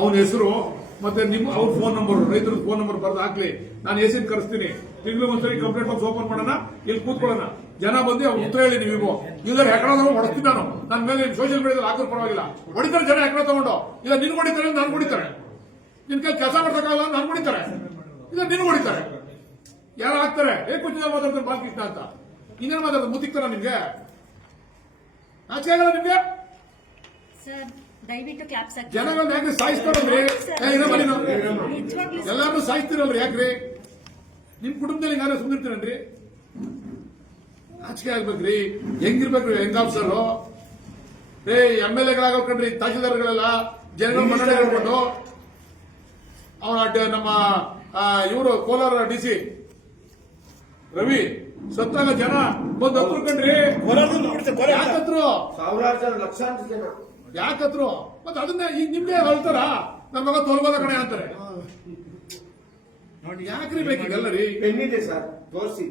ಅವನ ಹೆಸರು ಮತ್ತೆ ನಿಮ್ಮ ಅವ್ರ ಫೋನ್ ನಂಬರ್, ರೈತರ ಫೋನ್ ನಂಬರ್ ಬರೆದು ಹಾಕ್ಲಿ. ನಾನು ಎಸಿನ್ ಕರೆಸ್ತೀನಿ. ತಿಂಗಳು ಒಂದ್ಸರಿ ಕಂಪ್ಲೇಂಟ್ ಬಾಕ್ಸ್ ಓಪನ್ ಮಾಡೋಣ, ಇಲ್ಲಿ ಕೂತ್ಕೊಳ್ಳೋಣ. ಜನ ಬಂದು ಅವ್ರು ಉತ್ತರ ಹೇಳಿ. ನೀವು ಇಲ್ಲದ್ರೆ ಹೆಕಡ ಹೊಡಿಸ್ತೀನಿ ನಾನು. ನನ್ನ ಮೇಲೆ ಸೋಷಿಯಲ್ ಮೀಡಿಯಾದಲ್ಲಿ ಹಾಕೋರು ಪರವಾಗಿಲ್ಲ. ಹೊಡಿತಾರೆ ಜನ ಹೆಕಡ ತಗೊಂಡು. ಇಲ್ಲ ನಿನ್ ಹೊಡಿತಾರೆ, ನಾನು ಹೊಡಿತಾರೆ. ನಿನ್ ಕೈ ಕೆಲಸ ಮಾಡ್ಸಕ್ಕಾಗಲ್ಲ, ನಾನು ಹೊಡಿತಾರೆ. ಇಲ್ಲ ನಿನ್ ಹೊಡಿತಾರೆ. ಯಾರು ಹಾಕ್ತಾರೆ? ಕುಂಚ ಮಾತಾಡ್ತಾರೆ ಬಾಲಕೃಷ್ಣ ಅಂತ. ಇನ್ನೇನು ಮಾತಾಡ್ತಾರೆ? ಮುತ್ತಿಕ್ತಾರ ನಿಮ್ಗೆ? ನಾಚಿಕೆ ಆಗಲ್ಲ ನಿಮ್ಗೆ? ದಯವಿಟ್ಟು ಕ್ಲಾಪ್ಸ್ ಹಾಕಿ. ಜನಗಳನ್ನ ಯಾಕ್ರಿ ಸಾಯಿಸ್ತಾರಲ್ರಿ? ಎಲ್ಲಾರು ಸಾಯಿಸ್ತಿರಲ್ರಿ ಯಾಕ್ರಿ? ನಿಮ್ ಕುಟುಂಬದಲ್ಲಿ ಯಾರು ಸುಂದಿರ್ತೀರನ್ರಿ? ನಾಚಿಕೆ ಆಗ್ಬೇಕ್ರಿ. ಹೆಂಗಿರ್ಬೇಕ್ರಿ ಹೆಂಗಾಫ್ಸರ್? MLA-ಗಳಾಗಬೇಕಂಡ್ರಿ, ತಹಶೀಲ್ದಾರ್ಗಳೆಲ್ಲ ಜನಗಳ ಮನ್ನಣೆ ಹೇಳ್ಕೊಂಡು. ಅವನ ನಮ್ಮ ಇವರು ಕೋಲಾರ DC ರವಿ ಸತ್ತಾಗ ಜನ ಬಂದು ಹತ್ರಕಂಡ್ರಿ. ಯಾಕತ್ರು? ಸಾವಿರಾರು ಜನ, ಲಕ್ಷಾಂತರ ಜನ ಯಾಕತ್ರು? ಮತ್ತೆ ಅದನ್ನ ಈಗ ನಿಮ್ಗೆ ಹೇಳ್ತಾರ, ನನ್ನ ಮಗ ತೋಲ್ಬೋದ ಕಣೆ ಅಂತಾರೆ. ನೋಡಿ ಯಾಕ್ರಿ ಬೇಕೀಗಲ್ಲ ರೀ? ಬೆನ್ನಿದೆ ಸರ್, ತೋರಿಸಿ.